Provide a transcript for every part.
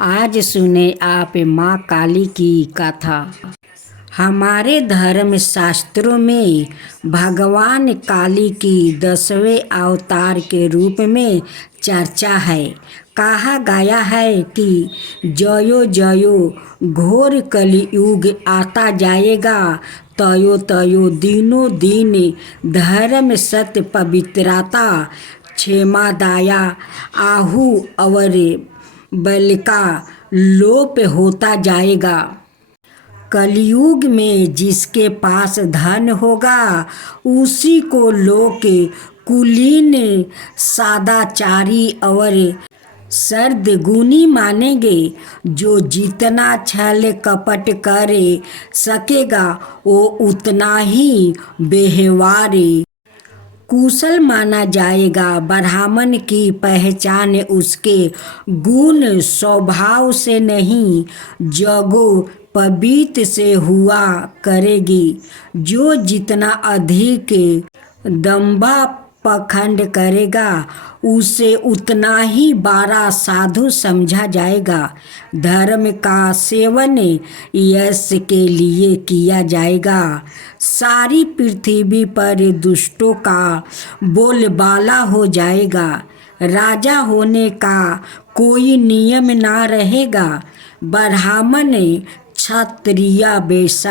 आज सुने आप माँ काली की कथा। हमारे धर्म शास्त्रों में भगवान काली की 10वें अवतार के रूप में चर्चा है। कहा गया है कि जयो जयो घोर कलियुग आता जाएगा, तयो तयो दिनों दिन धर्म सत्य पवित्रता क्षमा दया आहू और बल का लोप होता जाएगा। कलयुग में जिसके पास धन होगा उसी को लोग कुलीन, सदाचारी और सर्दगुनी मानेंगे। जो जितना छल कपट कर सकेगा वो उतना ही व्यवहार कुशल माना जाएगा। ब्राह्मण की पहचान उसके गुण स्वभाव से नहीं, जगो पवित्र से हुआ करेगी। जो जितना अधिक दंभा पखंड करेगा उसे उतना ही बड़ा साधु समझा जाएगा। धर्म का सेवन यश के लिए किया जाएगा। सारी पृथ्वी पर दुष्टों का बोलबाला हो जाएगा। राजा होने का कोई नियम ना रहेगा। ब्राह्मण, क्षत्रिय, वैश्य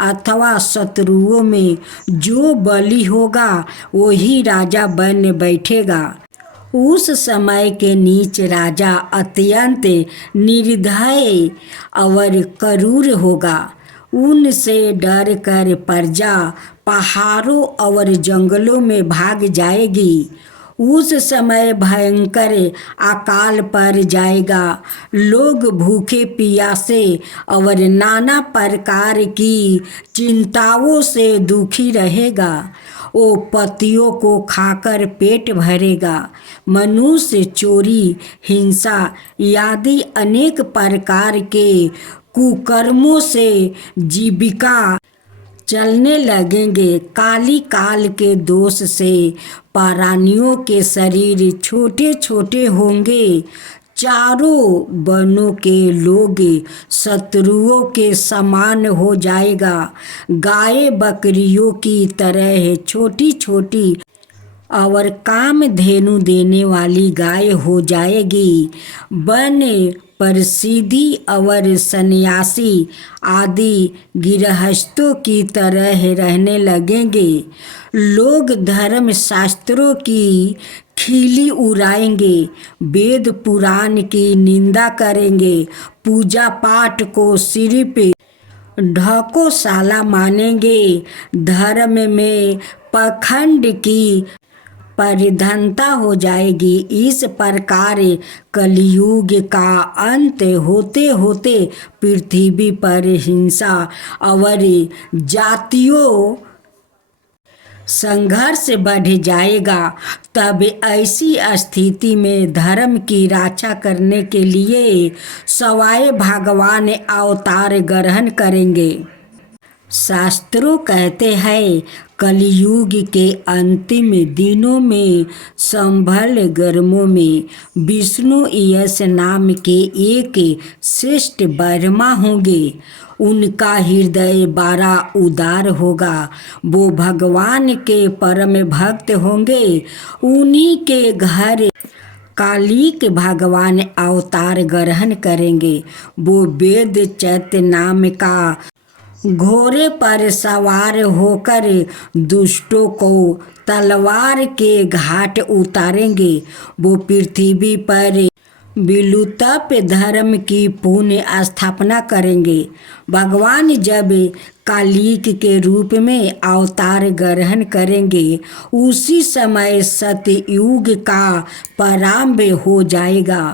अथवा शत्रुओं में जो बली होगा वही राजा बन बैठेगा। उस समय के नीच राजा अत्यंत निर्दय और क्रूर होगा। उनसे डर कर प्रजा पहाड़ों और जंगलों में भाग जाएगी। उस समय भयंकर अकाल पड़ जाएगा। लोग भूखे प्यासे और नाना प्रकार की चिंताओं से दुखी रहेगा। वो पतियों को खाकर पेट भरेगा। मनुष्य चोरी, हिंसा आदि अनेक प्रकार के कुकर्मों से जीविका चलने लगेंगे। काली काल के दोष से प्राणियों के शरीर छोटे छोटे होंगे। चारों वर्णों के लोग शत्रुओं के समान हो जाएगा। गाय बकरियों की तरह छोटी छोटी और कामधेनु देने वाली गाय हो जाएगी। वन प्रसिद्धि और सन्यासी आदि गृहस्थों की तरह रहने लगेंगे। लोग धर्म शास्त्रों की खिल्ली उड़ाएंगे, वेद पुराण की निंदा करेंगे, पूजा पाठ को सिर्फ ढकोसला मानेंगे। धर्म में पाखंड की परिधनता हो जाएगी। इस प्रकार कलयुग का अंत होते होते पृथ्वी पर हिंसा और जातियों संघर्ष बढ़ जाएगा। तब ऐसी स्थिति में धर्म की रक्षा करने के लिए स्वयं भगवान अवतार ग्रहण करेंगे। शास्त्रों कहते हैं कलयुग के अंतिम दिनों में संभल गर्मों में विष्णु यश नाम के एक श्रेष्ठ ब्रह्मा होंगे। उनका हृदय बड़ा उदार होगा। वो भगवान के परम भक्त होंगे। उन्हीं के घर कालिक भगवान अवतार ग्रहण करेंगे। वो वेद चैत्य नाम का घोड़े पर सवार होकर दुष्टों को तलवार के घाट उतारेंगे। वो पृथ्वी पर विलुप्त धर्म की पुनः स्थापना करेंगे। भगवान जब कालिक के रूप में अवतार ग्रहण करेंगे उसी समय सतयुग का प्रारंभ हो जाएगा।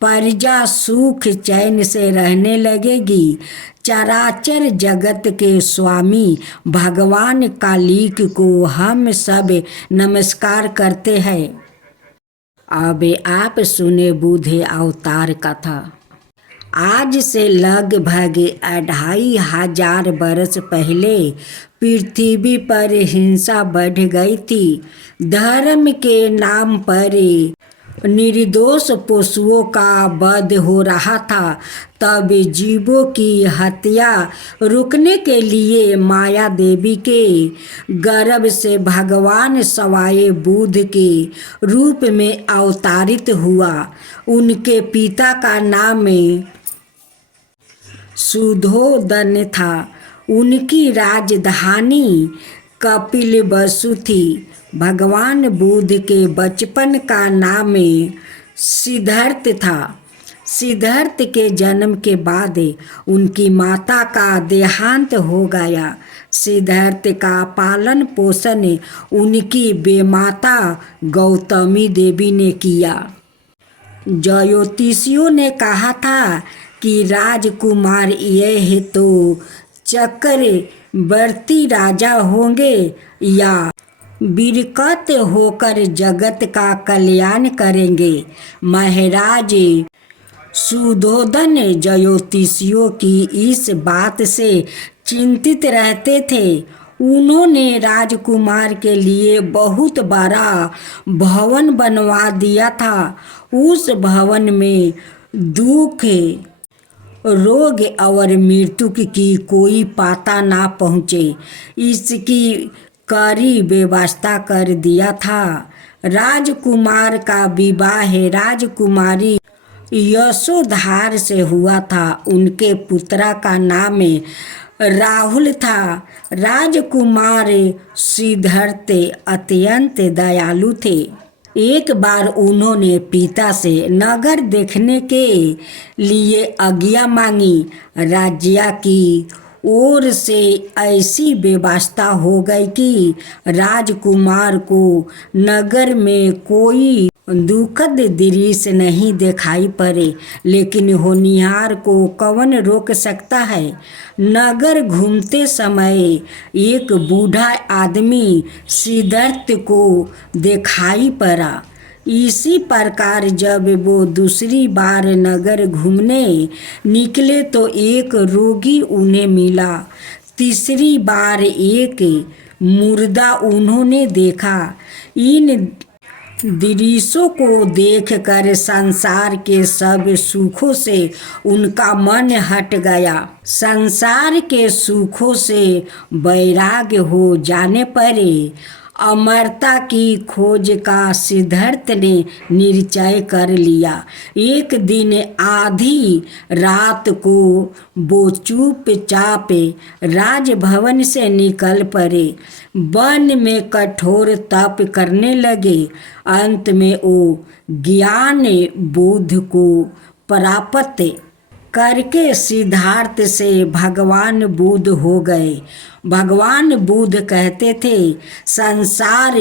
प्रजा सुख चैन से रहने लगेगी। चराचर जगत के स्वामी भगवान कालिक को हम सब नमस्कार करते हैं। अब आप सुने बुद्ध अवतार कथा। आज से लगभग 2500 वर्ष पहले पृथ्वी पर हिंसा बढ़ गई थी। धर्म के नाम पर निर्दोष पशुओं का वध हो रहा था। तब जीवों की हत्या रुकने के लिए माया देवी के गर्भ से भगवान सवाए बुध के रूप में अवतारित हुआ। उनके पिता का नाम सुधोधन था। उनकी राजधानी कपिलवस्तु थी। भगवान बुद्ध के बचपन का नाम सिद्धार्थ था। सिद्धार्थ के जन्म के बाद उनकी माता का देहांत हो गया। सिद्धार्थ का पालन पोषण उनकी बेमाता गौतमी देवी ने किया। ज्योतिषियों ने कहा था कि राजकुमार यह तो चक्रवर्ती राजा होंगे या बिरकत होकर जगत का कल्याण करेंगे। महाराज सुधोधन ज्योतिषियों की इस बात से चिंतित रहते थे। उन्होंने राजकुमार के लिए बहुत बड़ा भवन बनवा दिया था। उस भवन में दुख, रोग और मृत्यु की कोई पता ना पहुँचे, इसकी कड़ी व्यवस्था कर दिया था। राजकुमार का विवाह राजकुमारी यशोधरा से हुआ था। उनके पुत्र का नाम राहुल था। राजकुमार सिद्धार्थ अत्यंत दयालु थे। एक बार उन्होंने पिता से नगर देखने के लिए आज्ञा मांगी। राज्य की ओर से ऐसी व्यवस्था हो गई कि राजकुमार को नगर में कोई दुखद दृश्य नहीं दिखाई पड़े। लेकिन होनिहार को कौन रोक सकता है। नगर घूमते समय एक बूढ़ा आदमी सिद्धार्थ को दिखाई पड़ा। इसी प्रकार जब वो दूसरी बार नगर घूमने निकले तो एक रोगी उन्हें मिला। तीसरी बार एक मुर्दा उन्होंने देखा। इन दृश्यों को देखकर संसार के सब सुखों से उनका मन हट गया। संसार के सुखों से वैराग्य हो जाने पर अमरता की खोज का सिद्धार्थ ने निश्चय कर लिया। एक दिन आधी रात को वो चुपचाप राजभवन से निकल पड़े। वन में कठोर तप करने लगे। अंत में वो ज्ञान बुद्ध को प्राप्त करके सिद्धार्थ से भगवान बुद्ध हो गए। भगवान बुद्ध कहते थे, संसार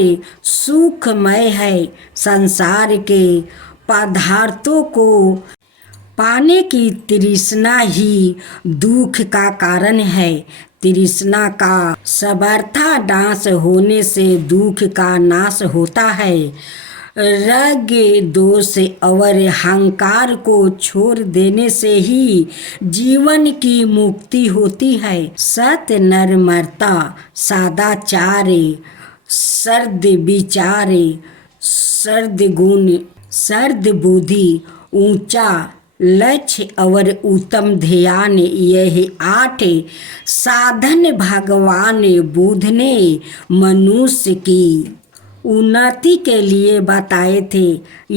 सुखमय है। संसार के पदार्थों को पाने की तृष्णा ही दुख का कारण है। तृष्णा का सर्वथा नाश होने से दुख का नाश होता है। राग, दोष और अहंकार को छोड़ देने से ही जीवन की मुक्ति होती है। सत्य, नम्रता, सदाचार, सर्द विचार, सर्द गुण, सर्द बुद्धि, ऊंचा लक्ष्य और उत्तम ध्यान, यह 8 साधन भगवान बुद्ध ने मनुष्य की उन्नति के लिए बताए थे।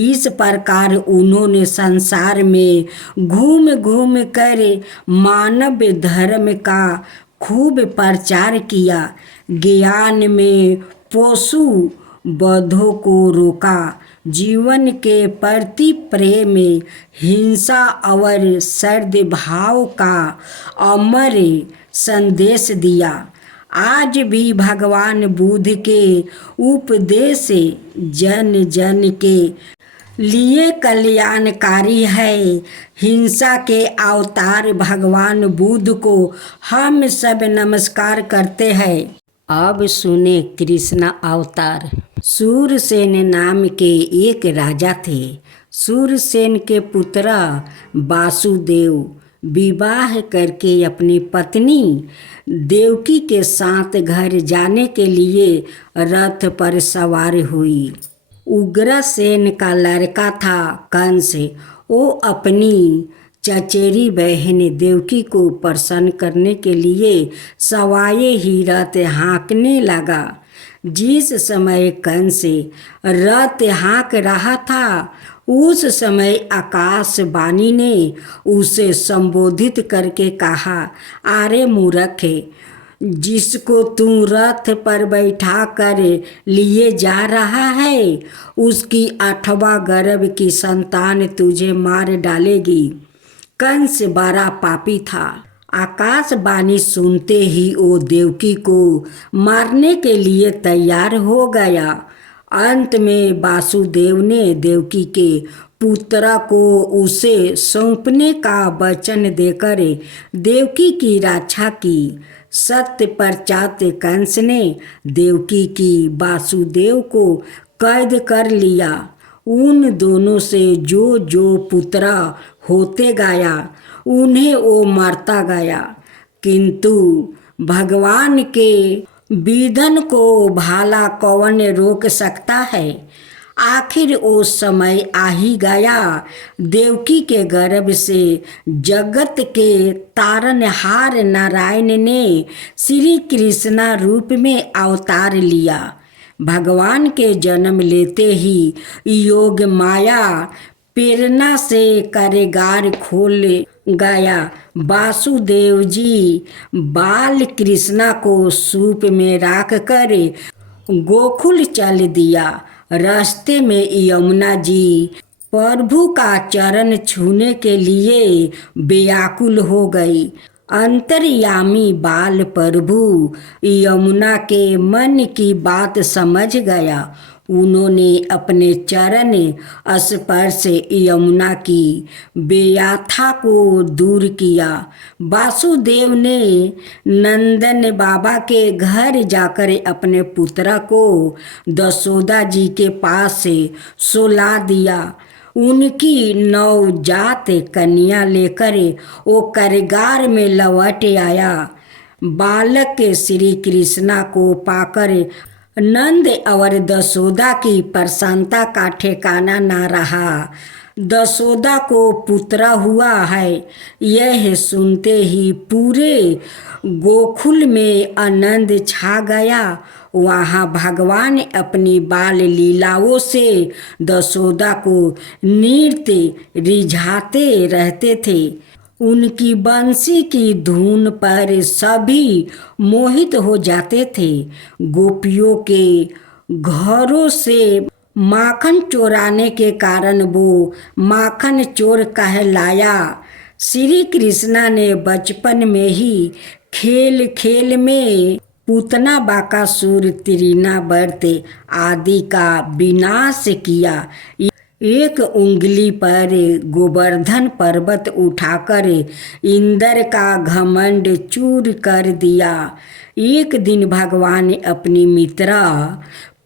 इस प्रकार उन्होंने संसार में घूम घूम कर मानव धर्म का खूब प्रचार किया। ज्ञान में पशु वधों को रोका। जीवन के प्रति प्रेम, हिंसा और सद्भाव का अमर संदेश दिया। आज भी भगवान बुद्ध के उपदेश जन जन के लिए कल्याणकारी है। हिंसा के अवतार भगवान बुद्ध को हम सब नमस्कार करते हैं। अब सुने कृष्ण अवतार। सूरसेन नाम के एक राजा थे। सूरसेन के पुत्र वासुदेव विवाह करके अपनी पत्नी देवकी के साथ घर जाने के लिए रथ पर सवार हुई। उग्रसेन का लड़का था कंस। वो अपनी चचेरी बहन देवकी को प्रसन्न करने के लिए सवाए ही रथ हाँकने लगा। जिस समय कंस रथ हाँक रहा था उस समय आकाशवाणी ने उसे संबोधित करके कहा, अरे मूर्ख, जिसको तू रथ पर बैठा कर लिए जा रहा है उसकी 8वां गर्भ की संतान तुझे मार डालेगी। कंस बड़ा पापी था। आकाशवाणी सुनते ही वो देवकी को मारने के लिए तैयार हो गया। अंत में वासुदेव ने देवकी के पुत्र को उसे सौंपने का वचन देकर देवकी की रक्षा की। सत्य पश्चात कंस ने देवकी की वासुदेव को कैद कर लिया। उन दोनों से जो जो पुत्र होते गया उन्हें वो मारता गया, किंतु भगवान के विधान को भाला कौन रोक सकता है। आखिर वो समय आ ही गया। देवकी के गर्भ से जगत के तारनहार नारायण ने श्री कृष्ण रूप में अवतार लिया। भगवान के जन्म लेते ही योग माया प्रेरणा से कारागार खोल गया। वासुदेव जी बाल कृष्णा को सूप में रख कर गोकुल चल दिया। रास्ते में यमुना जी प्रभु का चरण छूने के लिए व्याकुल हो गई। अंतर्यामी बाल प्रभु यमुना के मन की बात समझ गया। उन्होंने अपने चरण स्पर्श यमुना की व्यथा को दूर किया। वासुदेव ने नंदन बाबा के घर जाकर अपने पुत्र को दशोदा जी के पास से सुला दिया। उनकी नवजात कन्या लेकर वो कारागार में लौट आया। बालक श्री कृष्णा को पाकर नंद और दशोदा की प्रसन्नता का ठिकाना न रहा। दशोदा को पुत्र हुआ है यह सुनते ही पूरे गोकुल में आनंद छा गया। वहाँ भगवान अपनी बाल लीलाओं से दशोदा को नृत्य रिझाते रहते थे। उनकी बंसी की धुन पर सभी मोहित हो जाते थे। गोपियों के घरों से माखन चोराने के कारण वो माखन चोर कहलाया। श्री कृष्णा ने बचपन में ही खेल खेल में पूतना बाकासुर त्रिनावर्त आदि का विनाश किया। एक उंगली पर गोवर्धन पर्वत उठाकर इंद्र का घमंड चूर कर दिया। एक दिन भगवान अपनी मित्रा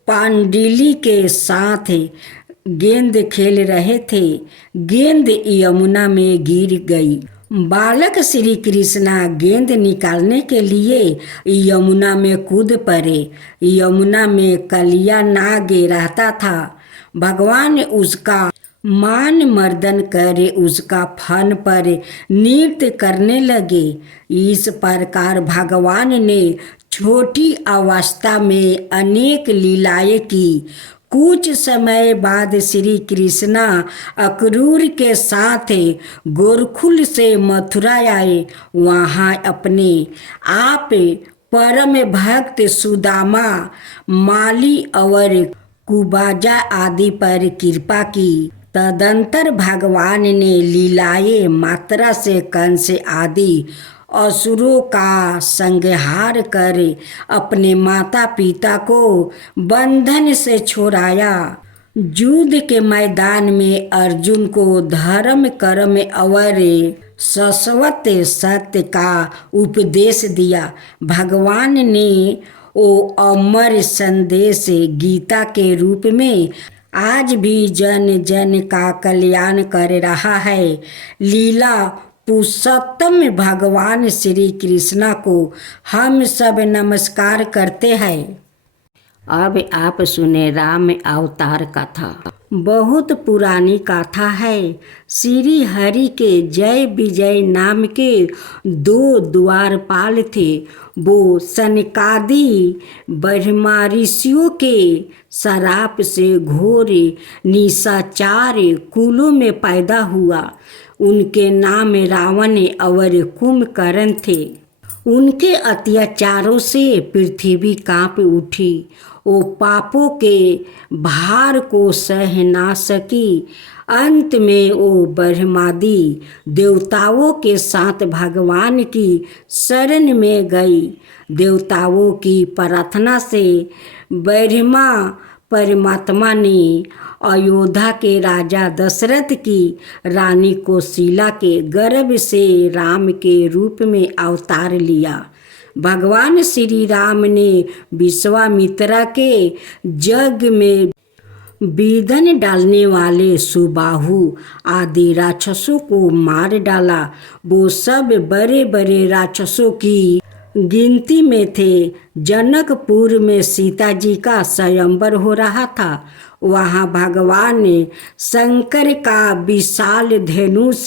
पांडिली के साथ गेंद खेल रहे थे। गेंद यमुना में गिर गई। बालक श्री कृष्णा गेंद निकालने के लिए यमुना में कूद पड़े। यमुना में कलिया नाग रहता था। भगवान उसका मान मर्दन करे उसका फन पर नृत्य करने लगे। इस प्रकार भगवान ने छोटी अवस्था में अनेक लीलाएं की। कुछ समय बाद श्री कृष्णा अक्रूर के साथ गोरखुल से मथुरा आए। वहाँ अपने आप परम भक्त सुदामा, माली और कुबाजा आदि पर कृपा की। तदंतर भगवान ने लीलाएं मात्रा से कंस आदि असुरों का संहार कर अपने माता पिता को बंधन से छुड़ाया। युद्ध के मैदान में अर्जुन को धर्म कर्म और शाश्वत सत्य का उपदेश दिया। भगवान ने वो अमर संदेश गीता के रूप में आज भी जन जन का कल्याण कर रहा है। लीला पुरुषोत्तम भगवान श्री कृष्णा को हम सब नमस्कार करते हैं। अब आप सुने राम अवतार कथा। बहुत पुरानी कथा है। श्री हरि के जय विजय नाम के 2 द्वारपाल थे। वो सनकादि ब्रह्मा ऋषियों के शराप से घोर निशाचार कुलों में पैदा हुआ। उनके नाम रावण और कुंभकर्ण थे। उनके अत्याचारों से पृथ्वी कांप उठी। वो पापों के भार को सह ना सकी। अंत में वो ब्रह्मादि देवताओं के साथ भगवान की शरण में गई। देवताओं की प्रार्थना से ब्रह्मा परमात्मा ने अयोध्या के राजा दशरथ की रानी कौशल्या के गर्भ से राम के रूप में अवतार लिया। भगवान श्री राम ने विश्वामित्र के यज्ञ में विघ्न डालने वाले सुबाहु आदि राक्षसों को मार डाला। वो सब बड़े बड़े राक्षसों की गिनती में थे। जनकपुर में सीता जी का स्वयंवर हो रहा था। वहाँ भगवान ने शंकर का विशाल धनुष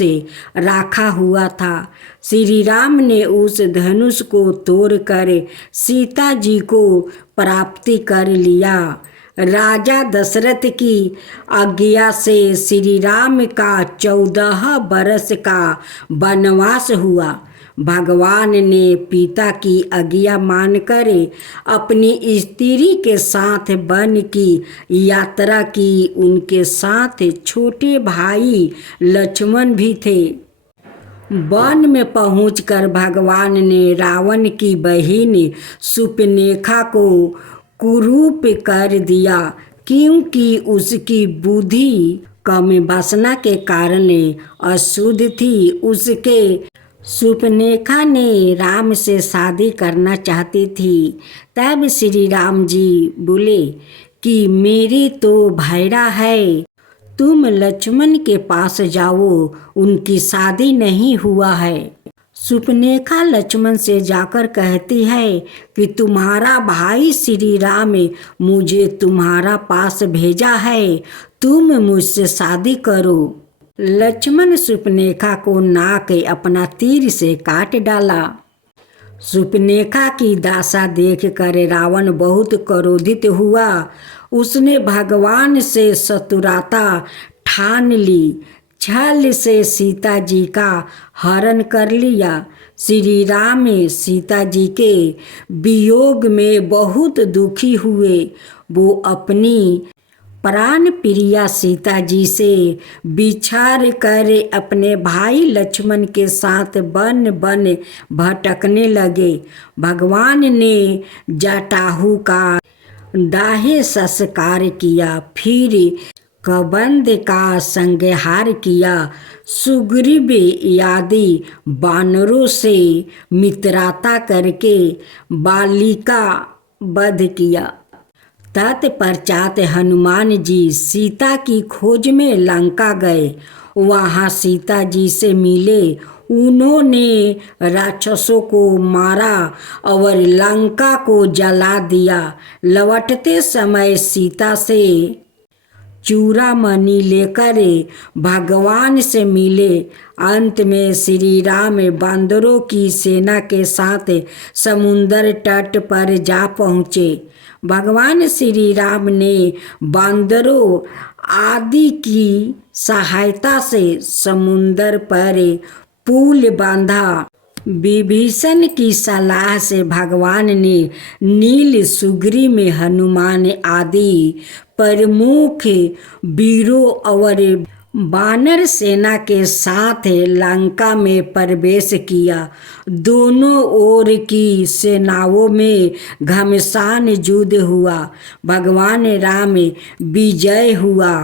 रखा हुआ था। श्री राम ने उस धनुष को तोड़कर सीता जी को प्राप्ति कर लिया। राजा दशरथ की आज्ञा से श्री राम का 14 बरस का वनवास हुआ। भगवान ने पिता की आज्ञा मानकर अपनी स्त्री के साथ वन की यात्रा की। उनके साथ छोटे भाई लक्ष्मण भी थे। वन में पहुंचकर भगवान ने रावण की बहिन सुपनेखा को कुरूप कर दिया, क्योंकि उसकी बुद्धि कम वासना के कारण अशुद्ध थी। उसके सुपनेखा ने राम से शादी करना चाहती थी। तब श्री राम जी बोले कि मेरी तो भैरा है, तुम लक्ष्मण के पास जाओ, उनकी शादी नहीं हुआ है। सुपनेखा लक्ष्मण से जाकर कहती है कि तुम्हारा भाई श्री राम मुझे तुम्हारा पास भेजा है, तुम मुझसे शादी करो। लक्ष्मण सुपनेखा को नाक अपना तीर से काट डाला। सुपनेखा की दशा देखकर रावण बहुत क्रोधित हुआ। उसने भगवान से शत्रुता ठान ली। छल से सीता जी का हरण कर लिया। श्री राम सीता जी के वियोग में बहुत दुखी हुए। वो अपनी प्राण प्रिया सीता जी से बिछड़ कर अपने भाई लक्ष्मण के साथ वन वन भटकने लगे। भगवान ने जटायु का दाह संस्कार किया, फिर कबंध का संहार किया। सुग्रीव आदि वानरों से मित्रता करके बालिका वध किया। तत्पश्चात हनुमान जी सीता की खोज में लंका गए। वहाँ सीता जी से मिले। उन्होंने राक्षसों को मारा और लंका को जला दिया। लौटते समय सीता से चूड़ामणि लेकर भगवान से मिले। अंत में श्री राम बांदरों की सेना के साथ समुद्र तट पर जा पहुँचे। भगवान श्री राम ने बांदरों आदि की सहायता से समुद्र पर पुल बांधा। विभीषण की सलाह से भगवान ने नील सुग्रीव में हनुमान आदि प्रमुख वीरों और वानर सेना के साथ लंका में प्रवेश किया। दोनों ओर की सेनाओं में घमासान युद्ध हुआ। भगवान राम विजय हुआ।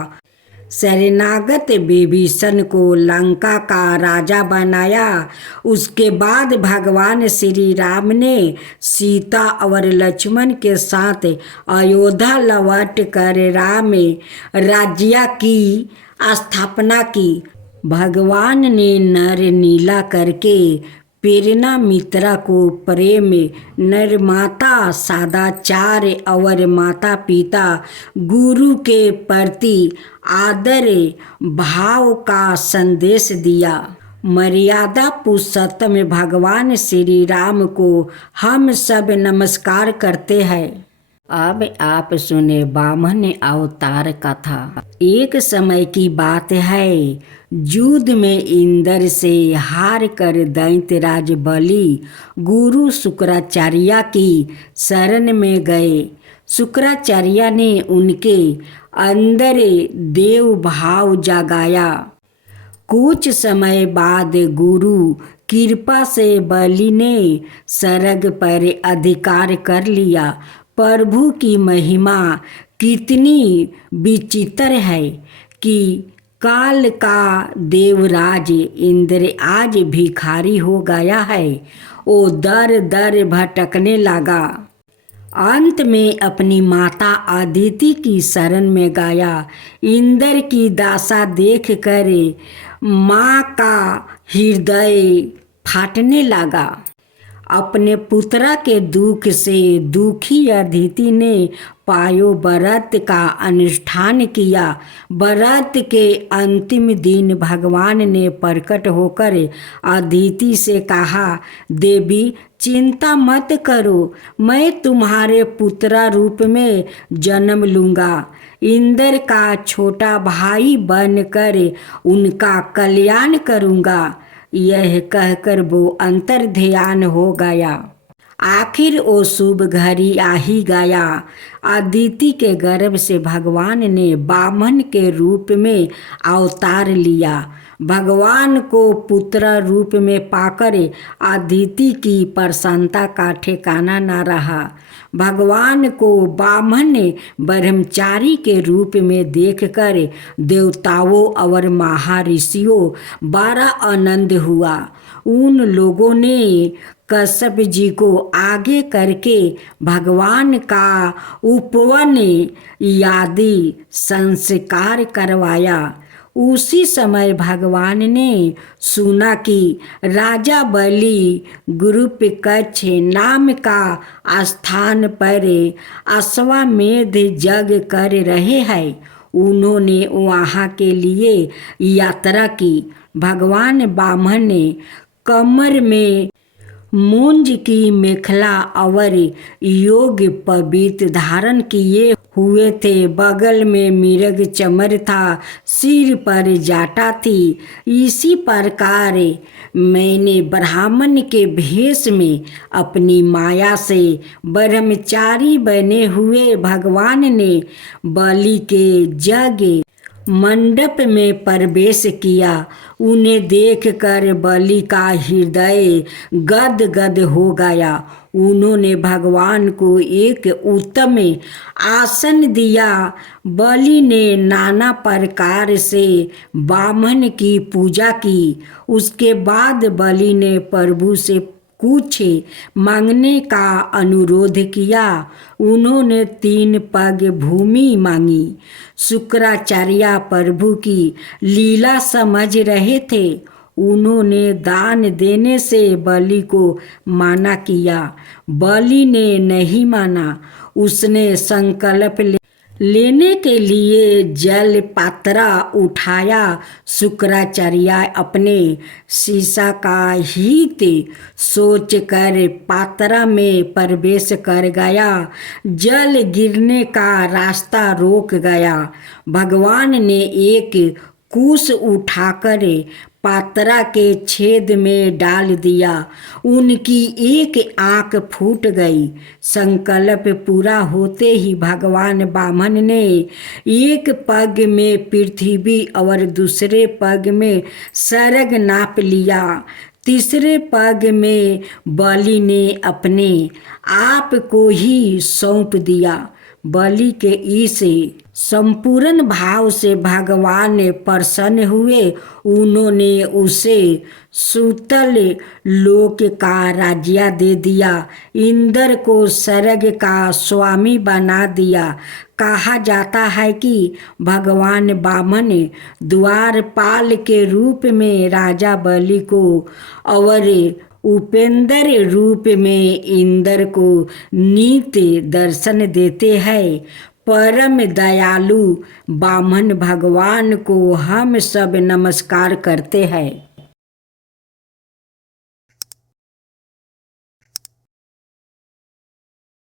शरणागत विभीषण को लंका का राजा बनाया। उसके बाद भगवान श्री राम ने सीता और लक्ष्मण के साथ अयोध्या लौट कर राम राज्य की स्थापना की। भगवान ने नर नीला करके प्रेरणा मित्रा को प्रेम, निर्माता सदाचार और माता पिता गुरु के प्रति आदर भाव का संदेश दिया। मर्यादा पुरुषोत्तम भगवान श्री राम को हम सब नमस्कार करते हैं। अब आप सुने वामन अवतार कथा। एक समय की बात है, युद्ध में इंद्र से हार कर दैत्यराज बलि गुरु शुक्राचार्य की शरण में गए। शुक्राचार्य ने उनके अंदर देव भाव जगाया। कुछ समय बाद गुरु कृपा से बलि ने स्वर्ग पर अधिकार कर लिया। प्रभु की महिमा कितनी विचित्र है कि काल का देवराज इंद्र आज भिखारी हो गया है। वो दर दर भटकने लगा। अंत में अपनी माता अदिति की शरण में गया। इंद्र की दशा देख कर माँ का हृदय फाटने लगा। अपने पुत्रा के दुख से दुखी अदिति ने पायो व्रत का अनुष्ठान किया। व्रत के अंतिम दिन भगवान ने प्रकट होकर अदिति से कहा, देवी चिंता मत करो, मैं तुम्हारे पुत्र रूप में जन्म लूँगा। इंद्र का छोटा भाई बनकर उनका कल्याण करूँगा। यह कहकर वो अंतर ध्यान हो गया। आखिर वो शुभ घड़ी आ ही गया। अदिति के गर्भ से भगवान ने वामन के रूप में अवतार लिया। भगवान को पुत्र रूप में पाकर अदिति की प्रसन्नता का ठिकाना न रहा। भगवान को वामन ब्रह्मचारी के रूप में देखकर देवताओं और महर्षियों बड़ा आनंद हुआ। उन लोगों ने कश्यप जी को आगे करके भगवान का उपवन आदि संस्कार करवाया। उसी समय भगवान ने सुना कि राजा बलि गुरुपकक्ष नाम का स्थान पर अश्वमेध यज्ञ कर रहे हैं। उन्होंने वहाँ के लिए यात्रा की। भगवान वामन ने कमर में मूंज की मेखला और योग पवित्र धारण किए हुए थे। बगल में मृग चमर था, सिर पर जाटा थी। इसी प्रकार मैंने ब्राह्मण के भेष में अपनी माया से ब्रह्मचारी बने हुए भगवान ने बलि के यज्ञ मंडप में प्रवेश किया। उन्हें देखकर बलि का हृदय गद गद हो गया। उन्होंने भगवान को एक उत्तम आसन दिया। बलि ने नाना प्रकार से वामन की पूजा की। उसके बाद बलि ने प्रभु से कुछ मांगने का अनुरोध किया। उन्होंने 3 पग भूमि मांगी। शुक्राचार्य प्रभु की लीला समझ रहे थे। उन्होंने दान देने से बलि को मना किया। बलि ने नहीं माना। उसने संकल्प लेने के लिए जल पात्रा उठाया। शुक्राचार्य अपने शीशा का हित सोचकर पात्रा में प्रवेश कर गया। जल गिरने का रास्ता रोक गया। भगवान ने एक कुश उठाकर पात्रा के छेद में डाल दिया। उनकी एक आंख फूट गई। संकल्प पूरा होते ही भगवान वामन ने एक पग में पृथ्वी और दूसरे पग में स्वर्ग नाप लिया। तीसरे पग में बलि ने अपने आप को ही सौंप दिया। बलि के इस संपूर्ण भाव से भगवान प्रसन्न हुए। उन्होंने उसे सुतल लोक का राज्य दे दिया। इंद्र को स्वर्ग का स्वामी बना दिया। कहा जाता है कि भगवान वामन द्वारपाल के रूप में राजा बलि को और उपेंद्र रूप में इंद्र को नित्य दर्शन देते हैं। परम दयालु बामन भगवान को हम सब नमस्कार करते हैं।